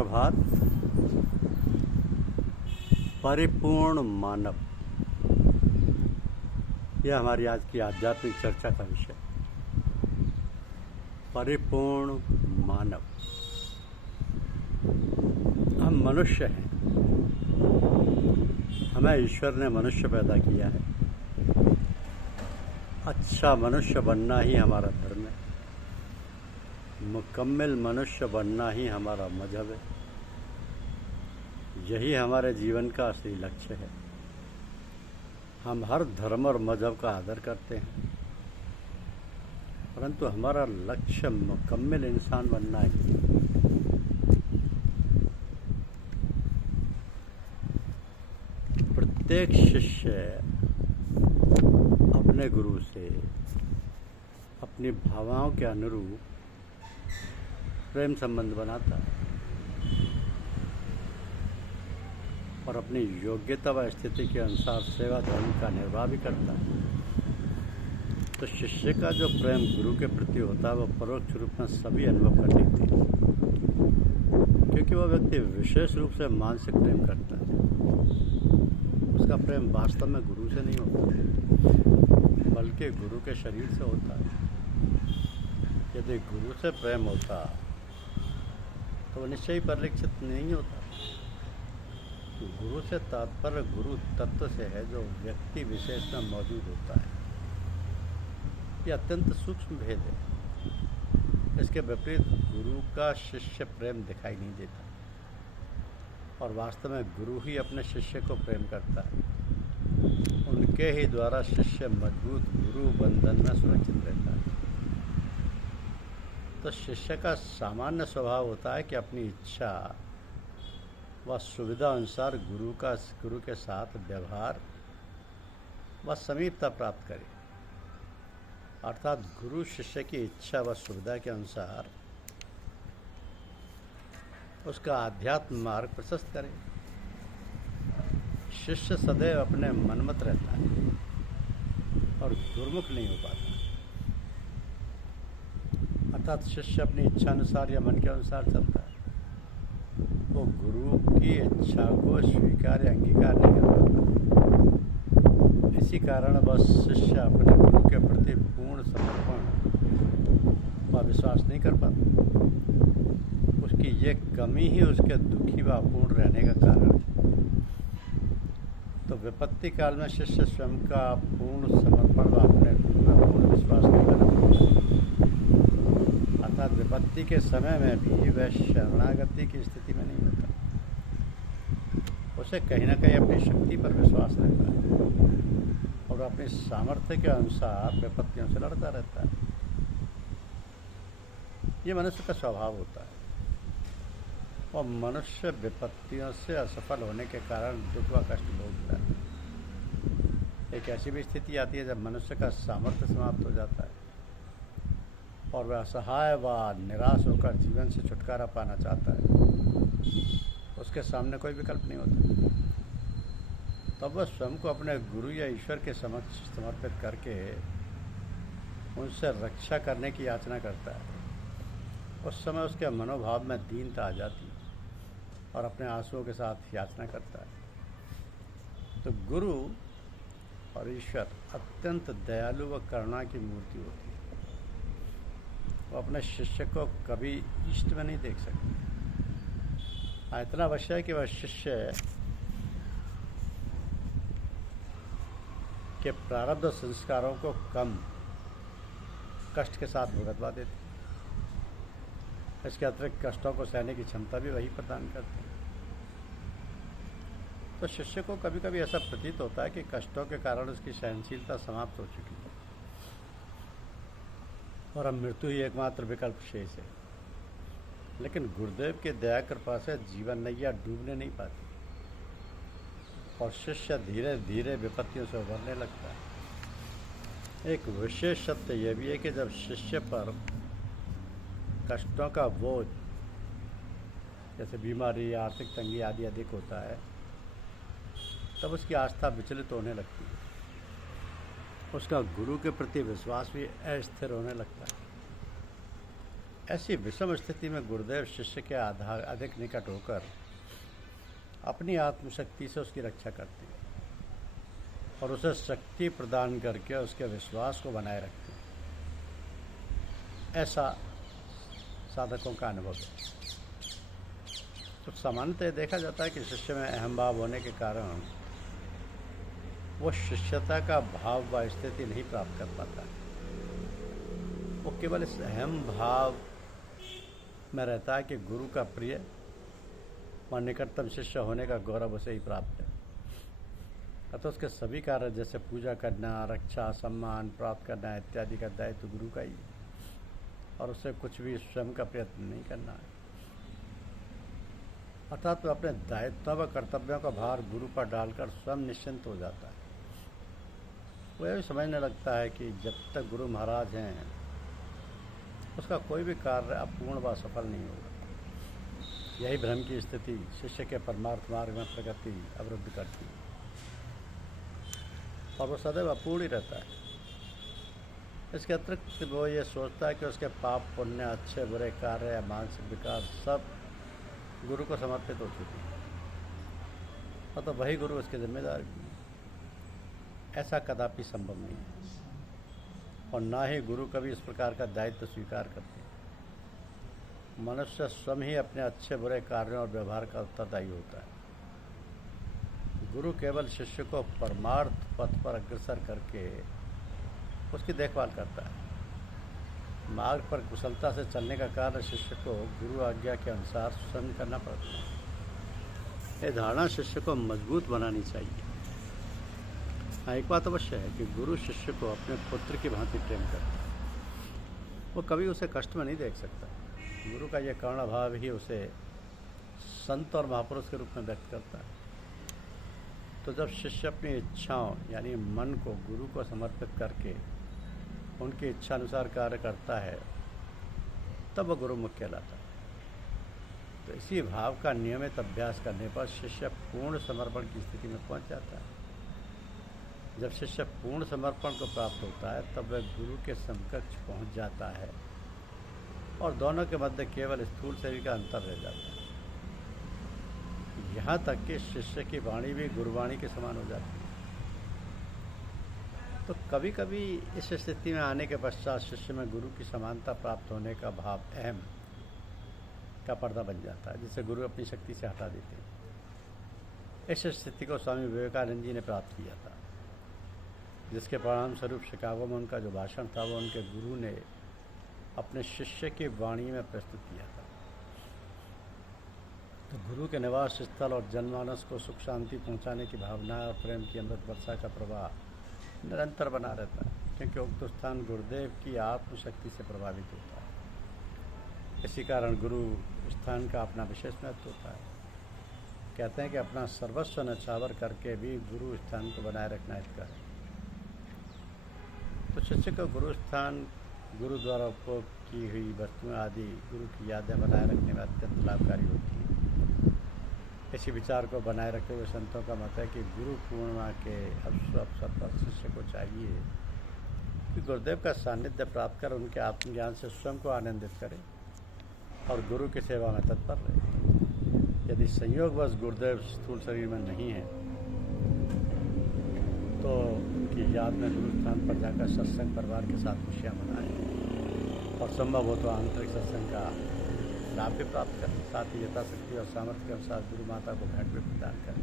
सुप्रभात। परिपूर्ण मानव, यह हमारी आज की आध्यात्मिक चर्चा का विषय। परिपूर्ण मानव, हम मनुष्य हैं, हमें ईश्वर ने मनुष्य पैदा किया है। अच्छा मनुष्य बनना ही हमारा धर्म है, मुकम्मल मनुष्य बनना ही हमारा मजहब है। यही हमारे जीवन का असली लक्ष्य है। हम हर धर्म और मजहब का आदर करते हैं, परंतु हमारा लक्ष्य मुकम्मल इंसान बनना है। प्रत्येक शिष्य अपने गुरु से अपनी भावनाओं के अनुरूप प्रेम संबंध बनाता है और अपनी योग्यता व स्थिति के अनुसार सेवा धर्म का निर्वाह भी करता है। तो शिष्य का जो प्रेम गुरु के प्रति होता है वह परोक्ष रूप में सभी अनुभव कर लेते हैं, क्योंकि वह व्यक्ति विशेष रूप से मानसिक प्रेम करता है। उसका प्रेम वास्तव में गुरु से नहीं होता, बल्कि गुरु के शरीर से होता है। यदि गुरु से प्रेम होता तो निश्चय ही परिलक्षित नहीं होता। गुरु से तात्पर्य गुरु तत्व से है, जो व्यक्ति विशेष में मौजूद होता है। यह अत्यंत सूक्ष्म भेद है। इसके विपरीत गुरु का शिष्य प्रेम दिखाई नहीं देता और वास्तव में गुरु ही अपने शिष्य को प्रेम करता है। उनके ही द्वारा शिष्य मजबूत गुरु बंधन में सुरक्षित रहता है। तो शिष्य का सामान्य स्वभाव होता है कि अपनी इच्छा व सुविधा अनुसार गुरु के साथ व्यवहार व समीपता प्राप्त करे, अर्थात गुरु शिष्य की इच्छा व सुविधा के अनुसार उसका आध्यात्म मार्ग प्रशस्त करे। शिष्य सदैव अपने मनमत रहता है और गुरुमुख नहीं हो पाता, अर्थात शिष्य अपनी इच्छा अनुसार या मन के अनुसार चलता है। वो गुरु की इच्छा को स्वीकार या अंगीकार नहीं कर पाता। इसी कारण वह शिष्य अपने गुरु के प्रति पूर्ण समर्पण व विश्वास नहीं कर पाता। उसकी ये कमी ही उसके दुखी व अपूर्ण रहने का कारण है। तो विपत्ति काल में शिष्य स्वयं का पूर्ण समर्पण व अपने गुरु में पूर्ण विश्वास नहीं बना पाता, अर्थात विपत्ति के समय में भी वह शरणागति की स्थिति में नहीं होता। उसे कहीं ना कहीं अपनी शक्ति पर विश्वास रहता है और अपने सामर्थ्य के अनुसार विपत्तियों से लड़ता रहता है। ये मनुष्य का स्वभाव होता है और मनुष्य विपत्तियों से असफल होने के कारण दुख व कष्ट भोगता है। एक ऐसी भी स्थिति आती है जब मनुष्य का सामर्थ्य समाप्त हो जाता है और वह असहाय व निराश होकर जीवन से छुटकारा पाना चाहता है। उसके सामने कोई विकल्प नहीं होता। तब वह स्वयं को अपने गुरु या ईश्वर के समक्ष समर्पित करके उनसे रक्षा करने की याचना करता है। उस समय उसके मनोभाव में दीनता आ जाती है और अपने आंसुओं के साथ याचना करता है। तो गुरु और ईश्वर अत्यंत दयालु व करुणा की मूर्ति होती है। वो अपने शिष्य को कभी इष्ट में नहीं देख सकते। इतना अवश्य है कि वह शिष्य के प्रारब्ध संस्कारों को कम कष्ट के साथ भुगतवा देते। इसके अतिरिक्त कष्टों को सहने की क्षमता भी वही प्रदान करते हैं। तो शिष्य को कभी कभी ऐसा प्रतीत होता है कि कष्टों के कारण उसकी सहनशीलता समाप्त हो चुकी है और अब मृत्यु ही एकमात्र विकल्प शेष है। लेकिन गुरुदेव की दया कृपा से जीवन नैया डूबने नहीं पाती और शिष्य धीरे धीरे विपत्तियों से उभरने लगता है। एक विशेष सत्य यह भी है कि जब शिष्य पर कष्टों का बोझ जैसे बीमारी, आर्थिक तंगी आदि अधिक होता है, तब उसकी आस्था विचलित होने लगती है। उसका गुरु के प्रति विश्वास भी अस्थिर होने लगता है। ऐसी विषम स्थिति में गुरुदेव शिष्य के आधार अधिक निकट होकर अपनी आत्मशक्ति से उसकी रक्षा करते हैं और उसे शक्ति प्रदान करके उसके विश्वास को बनाए रखते हैं। ऐसा साधकों का अनुभव है। तो सामान्यतः देखा जाता है कि शिष्य में अहम भाव होने के कारण वो शिष्यता का भाव व स्थिति नहीं प्राप्त कर पाता। वो केवल इस अहम भाव में रहता है कि गुरु का प्रिय व निकटतम शिष्य होने का गौरव उसे ही प्राप्त है। अतः उसके सभी कार्य जैसे पूजा करना, रक्षा, सम्मान प्राप्त करना इत्यादि का दायित्व गुरु का ही है और उसे कुछ भी स्वयं का प्रयत्न नहीं करना है। अर्थात वह अपने दायित्व व कर्तव्यों का भार गुरु पर डालकर स्वयं निश्चिंत हो जाता है। वो यह भी समझने लगता है कि जब तक गुरु महाराज हैं उसका कोई भी कार्य अपूर्ण व सफल नहीं होगा। यही भ्रम की स्थिति शिष्य के परमार्थ मार्ग में प्रगति अवरुद्ध करती है और वो सदैव अपूर्ण ही रहता है। इसके अतिरिक्त वो ये सोचता है कि उसके पाप, पुण्य, अच्छे बुरे कार्य या मानसिक विकास सब गुरु को समर्पित हो चुके हैं और तो वही गुरु उसके जिम्मेदार भी है। ऐसा कदापि संभव नहीं है और ना ही गुरु कभी इस प्रकार का दायित्व स्वीकार करते हैं। मनुष्य स्वयं ही अपने अच्छे बुरे कार्यों और व्यवहार का उत्तरदायी होता है। गुरु केवल शिष्य को परमार्थ पथ पर अग्रसर करके उसकी देखभाल करता है। मार्ग पर कुशलता से चलने का कार्य शिष्य को गुरु आज्ञा के अनुसार स्वयं करना पड़ता है। यह धारणा शिष्य को मजबूत बनानी चाहिए। हाँ, एक बात अवश्य है कि गुरु शिष्य को अपने पुत्र की भांति प्रेम करता है। वो कभी उसे कष्ट में नहीं देख सकता। गुरु का यह करुणा भाव ही उसे संत और महापुरुष के रूप में व्यक्त करता है। तो जब शिष्य अपनी इच्छाओं यानी मन को गुरु को समर्पित करके उनकी इच्छा अनुसार कार्य करता है तब वह गुरुमुख कहलाता है। तो इसी भाव का नियमित अभ्यास करने पर शिष्य पूर्ण समर्पण की स्थिति में पहुंच जाता है। जब शिष्य पूर्ण समर्पण को प्राप्त होता है तब वह गुरु के समकक्ष पहुंच जाता है और दोनों के मध्य केवल स्थूल शरीर का अंतर रह जाता है। यहाँ तक कि शिष्य की वाणी भी गुरुवाणी के समान हो जाती है। तो कभी कभी इस स्थिति में आने के पश्चात शिष्य में गुरु की समानता प्राप्त होने का भाव अहम का पर्दा बन जाता है, जिसे गुरु अपनी शक्ति से हटा देते हैं। इस स्थिति को स्वामी विवेकानंद जी ने प्राप्त किया था, जिसके परिणाम स्वरूप शिकागो में उनका जो भाषण था वो उनके गुरु ने अपने शिष्य की वाणी में प्रस्तुत किया था। तो गुरु के निवास स्थल और जनमानस को सुख शांति पहुंचाने की भावना और प्रेम की अमृत वर्षा का प्रवाह निरंतर बना रहता है, क्योंकि उक्त स्थान गुरुदेव की आत्मशक्ति से प्रभावित होता है। इसी कारण गुरु स्थान का अपना विशेष महत्व होता है। कहते हैं कि अपना सर्वस्व न्यौछावर करके भी गुरु स्थान को बनाए रखना हितकर है। तो शिष्य को गुरु स्थान, गुरु द्वारा उपयोग की हुई वस्तुएं आदि गुरु की यादें बनाए रखने में अत्यंत लाभकारी होती हैं। इसी विचार को बनाए रखते हुए संतों का मत है कि गुरु पूर्णिमा के अवसर पर शिष्य को चाहिए कि गुरुदेव का सानिध्य प्राप्त कर उनके आत्मज्ञान से स्वयं को आनंदित करे और गुरु की सेवा में तत्पर रहे। यदि संयोगवश गुरुदेव स्थूल शरीर में नहीं है तो उनकी याद में गुरु स्थान पर जाकर सत्संग परिवार के साथ खुशियाँ मनाएं और संभव हो तो आंतरिक सत्संग का लाभ भी प्राप्त करें। साथ ही यथाशक्ति और सामर्थ्य के अनुसार गुरु माता को भेंट भी प्रदान करें।